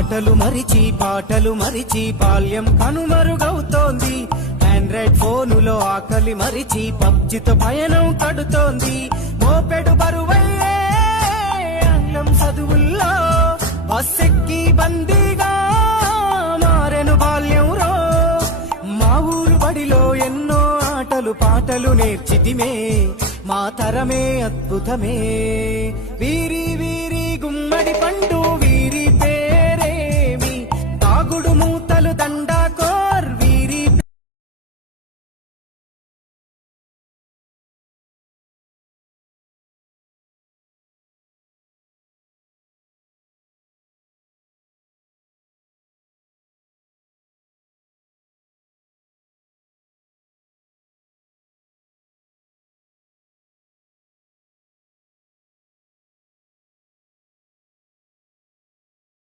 ఆటలు మరిచి పాటలు మరిచి బాల్యం కనుమరుగవుతోంది. ఆండ్రాయిడ్ ఫోనులో ఆకలి మరిచి పబ్జితో పయనం కడుతోంది. మోపెడు బరువయ్యే ఆంగ్లం చదువుల్లో బస్సెక్కి బందీగా మారెను బాల్యం రో. మా ఊరు బడిలో ఎన్నో ఆటలు పాటలు నేర్చితిమే, మా తరమే అద్భుతమే. వీరి వీరి గుమ్మడి పండు